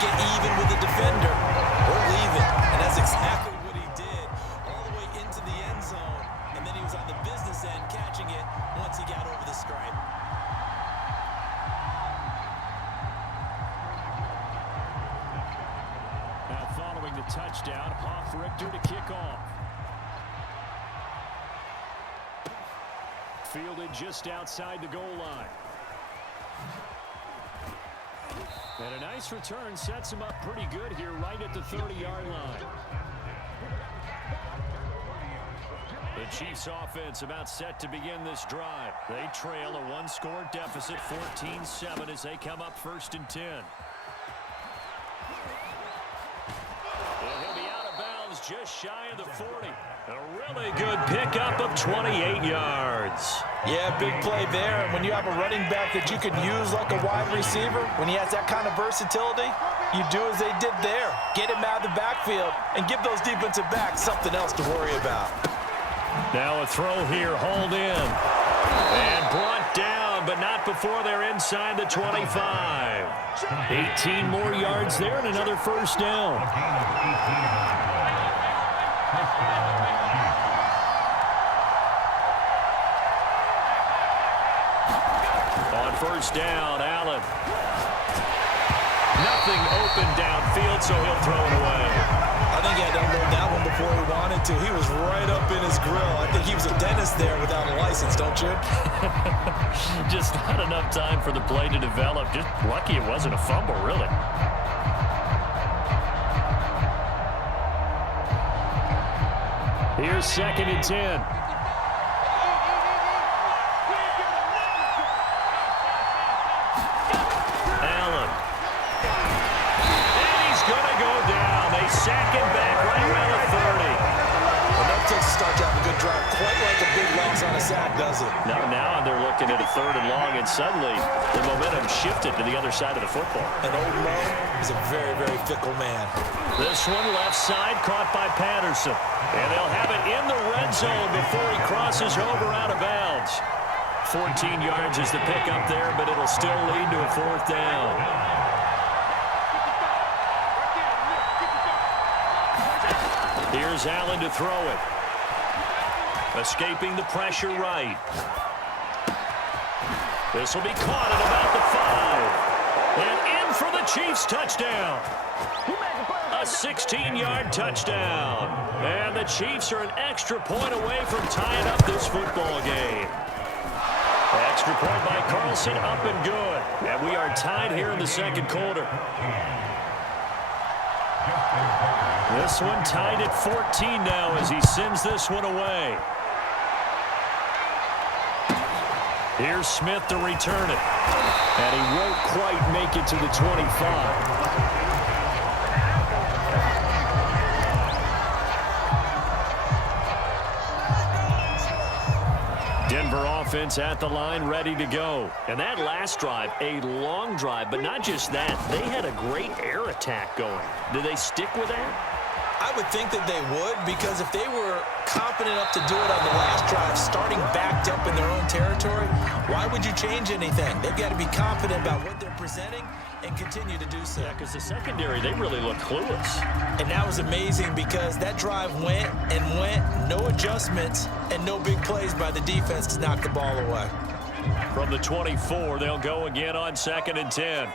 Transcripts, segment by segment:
get even with the defender or leave it. And that's exactly what he did all the way into the end zone. And then he was on the business end catching it once he got over the stripe. Now following the touchdown, Richter to kick off. Fielded just outside the goal line. And a nice return sets him up pretty good here right at the 30-yard line. The Chiefs offense about set to begin this drive. They trail a one-score deficit, 14-7, as they come up 1st and 10. He'll be out of bounds just shy of the 40. A really good pickup of 28 yards. Yeah, big play there. When you have a running back that you can use like a wide receiver, when he has that kind of versatility, you do as they did there. Get him out of the backfield and give those defensive backs something else to worry about. Now a throw here, hauled in. And brought down, but not before they're inside the 25. 18 more yards there and another first down. On first down, Allen. Nothing open downfield, so he'll throw it away. I think he had to unload that one before he wanted to. He was right up in his grill. I think he was a dentist there without a license, don't you? Just not enough time for the play to develop. Just lucky it wasn't a fumble, really. Here's 2nd and 10. Allen. And he's going to go down. They sack him back right around the 30. Well, that takes a start to have a good drive. Quite like a big loss on a sack, does it? Now they're looking at a 3rd and long, and suddenly the momentum shifted to the other side of the football. And old Mo is a very, very fickle man. This one left side caught by Patterson. And they'll have it in the red zone before he crosses over out of bounds. 14 yards is the pickup there, but it'll still lead to a 4th down. Here's Allen to throw it. Escaping the pressure right. This will be caught at about the 5. And in for the Chiefs touchdown. A 16-yard touchdown. And the Chiefs are an extra point away from tying up this football game. Extra point by Carlson, up and good. And we are tied here in the 2nd quarter. This one tied at 14 now as he sends this one away. Here's Smith to return it. And he won't quite make it to the 25. Denver offense at the line, ready to go. And that last drive, a long drive, but not just that. They had a great air attack going. Do they stick with that? I would think that they would, because if they were confident enough to do it on the last drive, starting backed up in their own territory, why would you change anything? They've got to be confident about what they're presenting and continue to do so. Yeah, because the secondary, they really look clueless. And that was amazing because that drive went and went, no adjustments and no big plays by the defense to knock the ball away. From the 24, they'll go again on 2nd and 10.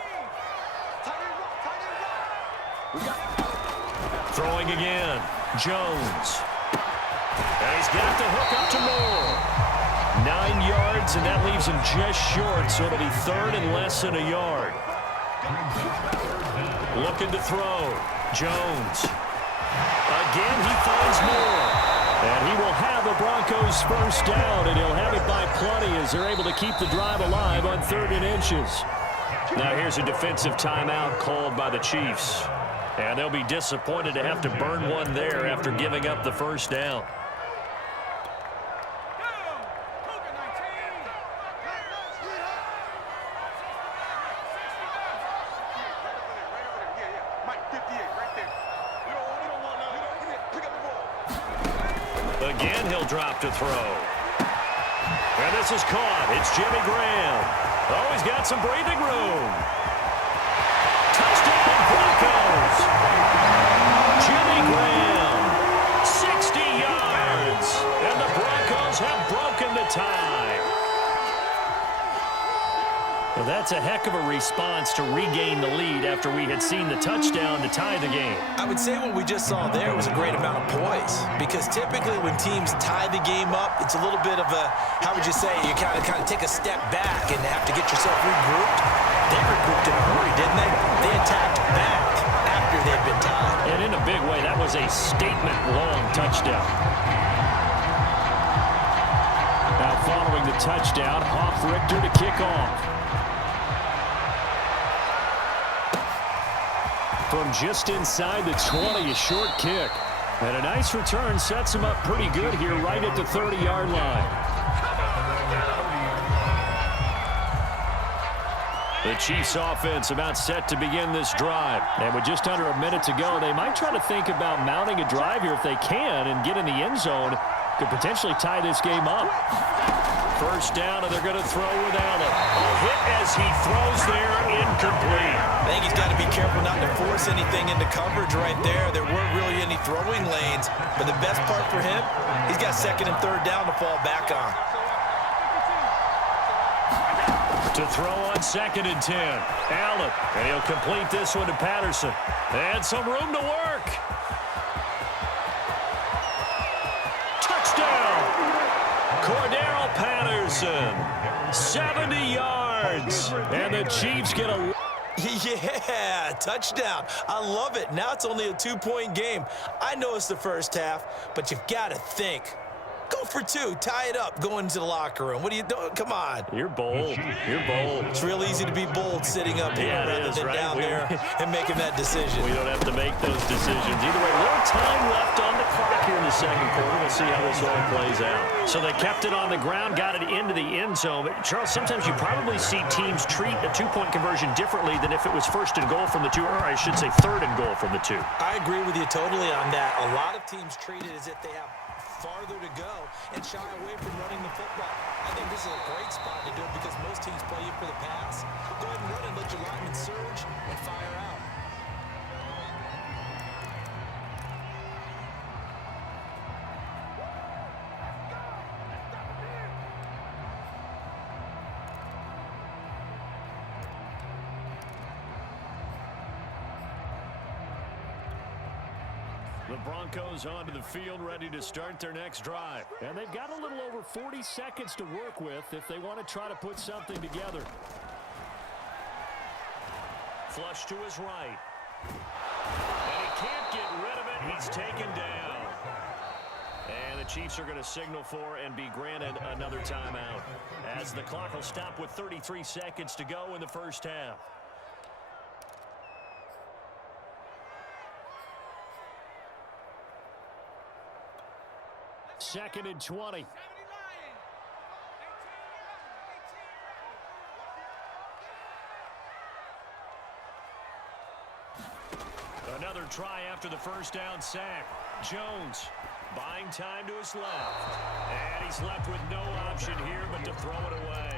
Throwing again, Jones. And he's got the hook up to Moore. 9 yards, and that leaves him just short, so it'll be 3rd and less than a yard. Looking to throw, Jones. Again, he finds Moore. And he will have the Broncos first down, and he'll have it by plenty as they're able to keep the drive alive on 3rd and inches. Now here's a defensive timeout called by the Chiefs. And they'll be disappointed to have to burn one there after giving up the first down. Again, he'll drop to throw. And this is caught. It's Jimmy Graham. Oh, he's got some breathing room. Touchdown, Broncos. That's a heck of a response to regain the lead after we had seen the touchdown to tie the game. I would say what we just saw there was a great amount of poise, because typically when teams tie the game up, it's a little bit of a, how would you say, you kind of take a step back and have to get yourself regrouped. They regrouped in a hurry, didn't they? They attacked back after they'd been tied. And in a big way, that was a statement-long touchdown. Now following the touchdown, Richter to kick off. From just inside the 20, a short kick. And a nice return sets him up pretty good here right at the 30-yard line. The Chiefs offense about set to begin this drive. And with just under a minute to go, they might try to think about mounting a drive here if they can and get in the end zone. Could potentially tie this game up. First down, and they're going to throw with Allen. A hit as he throws there, incomplete. I think he's got to be careful not to force anything into coverage right there. There weren't really any throwing lanes, but the best part for him, he's got second and third down to fall back on. To throw on second and 10. Allen, and he'll complete this one to Patterson. And some room to work. Cordero Patterson, 70 yards, and the Chiefs get a... Yeah, touchdown. I love it. Now it's only a 2-point game. I know it's the first half, but you've got to think. Go for two. Tie it up. Go into the locker room. What are you doing? Come on. You're bold. You're bold. It's real easy to be bold sitting up here rather than down there and making that decision. We don't have to make those decisions. Either way, a little time left on the clock here in the second quarter. We'll see how this all plays out. So they kept it on the ground, got it into the end zone. But Charles, sometimes you probably see teams treat a two-point conversion differently than if it was first and goal from the two, or I should say third and goal from the two. I agree with you totally on that. A lot of teams treat it as if they have farther to go and shy away from running the football. I think this is a great spot to do it because most teams play you for the pass. Go ahead and run and let your linemen surge and fire out. The Broncos onto the field, ready to start their next drive. And they've got a little over 40 seconds to work with if they want to try to put something together. Flush to his right. And he can't get rid of it. He's taken down. And the Chiefs are going to signal for and be granted another timeout, as the clock will stop with 33 seconds to go in the first half. Second and 20. Another try after the first down sack. Jones buying time to his left. And he's left with no option here but to throw it away.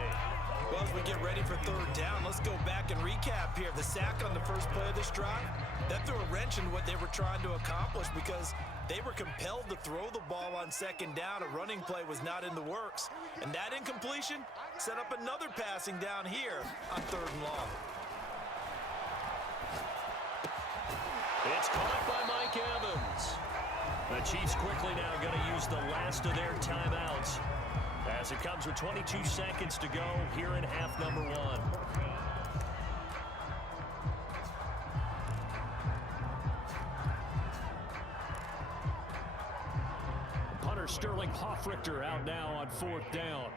Well, as we get ready for third down, let's go back and recap here. The sack on the first play of this drive, that threw a wrench in what they were trying to accomplish because they were compelled to throw the ball on second down. A running play was not in the works. And that incompletion set up another passing down here on third and long. It's caught by Mike Evans. The Chiefs quickly now going to use the last of their timeouts, as it comes with 22 seconds to go here in half number one. Punter Sterling Hoffrichter out now on fourth down.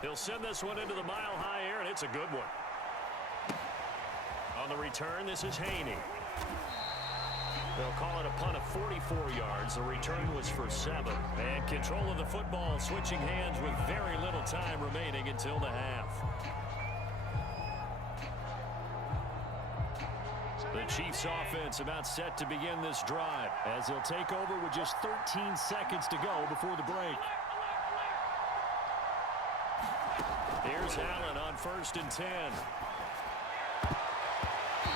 He'll send this one into the mile-high air, and it's a good one. On the return, this is Haney. They'll call it a punt of 44 yards. The return was for 7. And control of the football switching hands with very little time remaining until the half. The Chiefs offense about set to begin this drive, as they'll take over with just 13 seconds to go before the break. Here's Allen on first and 10.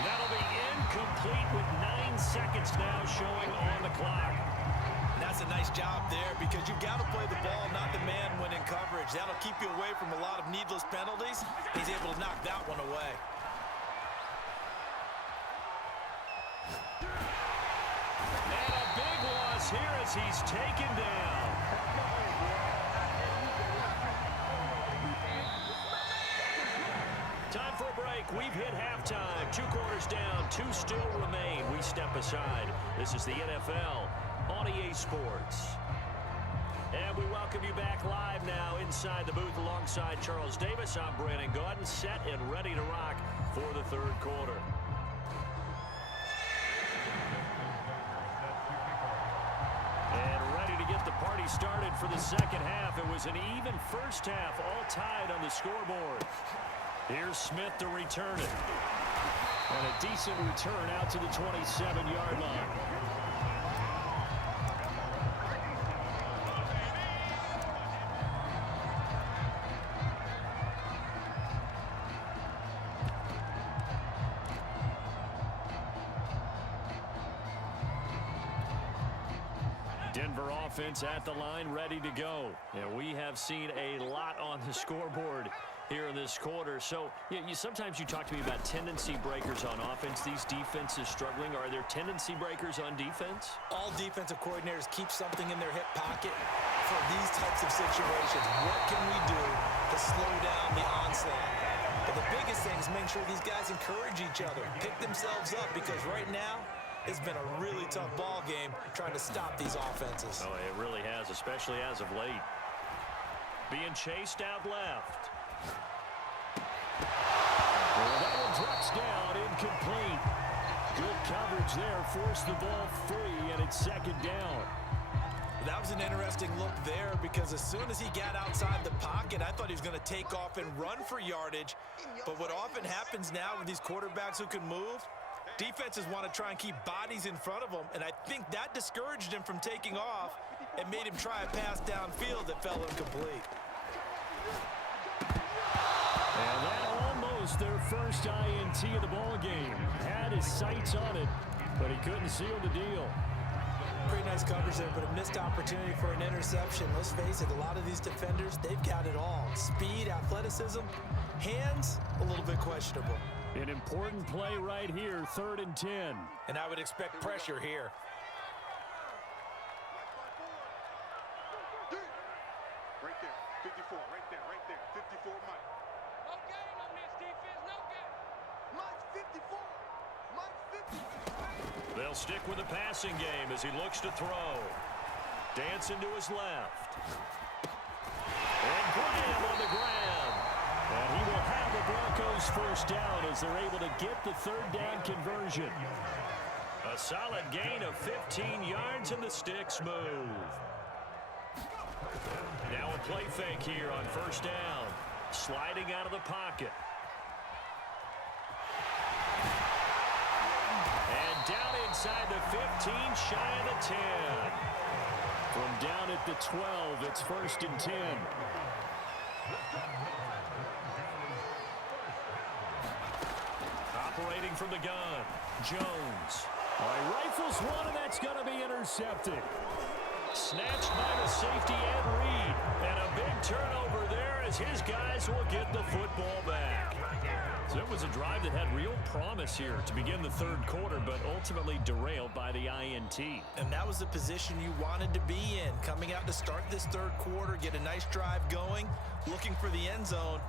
That'll be incomplete with 9 seconds now showing on the clock. And that's a nice job there because you've got to play the ball, not the man when in coverage. That'll keep you away from a lot of needless penalties. He's able to knock that one away. And a big loss here as he's taken down. Time for a break. We've hit halftime. 2 quarters down. 2 still remain. We step aside. This is the NFL on EA Sports. And we welcome you back live now inside the booth alongside Charles Davis. I'm Brandon Gaudin, set and ready to rock for the third quarter. And ready to get the party started for the second half. It was an even first half, all tied on the scoreboard. Here's Smith to return it. And a decent return out to the 27-yard line. Denver offense at the line, ready to go. And we have seen a lot on the scoreboard here in this quarter. So sometimes you talk to me about tendency breakers on offense. These defenses struggling. Are there tendency breakers on defense? All defensive coordinators keep something in their hip pocket for these types of situations. What can we do to slow down the onslaught? But the biggest thing is make sure these guys encourage each other, pick themselves up, because right now, it's been a really tough ball game trying to stop these offenses. Oh, it really has, especially as of late. Being chased out left. Well, that one drops down, incomplete. Good coverage there, forced the ball free, and it's second down. That was an interesting look there because as soon as he got outside the pocket, I thought he was going to take off and run for yardage. But what often happens now with these quarterbacks who can move, defenses want to try and keep bodies in front of them, and I think that discouraged him from taking off and made him try a pass downfield that fell incomplete. And that almost their first INT of the ball game. Had his sights on it, but he couldn't seal the deal. Pretty nice coverage there, but a missed opportunity for an interception. Let's face it, a lot of these defenders, they've got it all. Speed, athleticism, hands, a little bit questionable. An important play right here, 3rd and 10. And I would expect pressure here. Right there, 54, right there, 54, Mike. No gain on this defense, no gain. Mike's 54, Mike's 54. They'll stick with the passing game as he looks to throw. Dancing to his left. And Graham on the ground. And he will have the Broncos first down as they're able to get the 3rd down conversion. A solid gain of 15 yards and the sticks move. Now a play fake here on 1st down. Sliding out of the pocket. And down inside the 15, shy of the 10. From down at the 12, it's 1st and 10. Operating from the gun, Jones. Rifles one, and that's going to be intercepted. Snatched by the safety Ed Reed. And a big turnover there as his guys will get the football back. So it was a drive that had real promise here to begin the 3rd quarter, but ultimately derailed by the INT. And that was the position you wanted to be in. Coming out to start this 3rd quarter, get a nice drive going, looking for the end zone,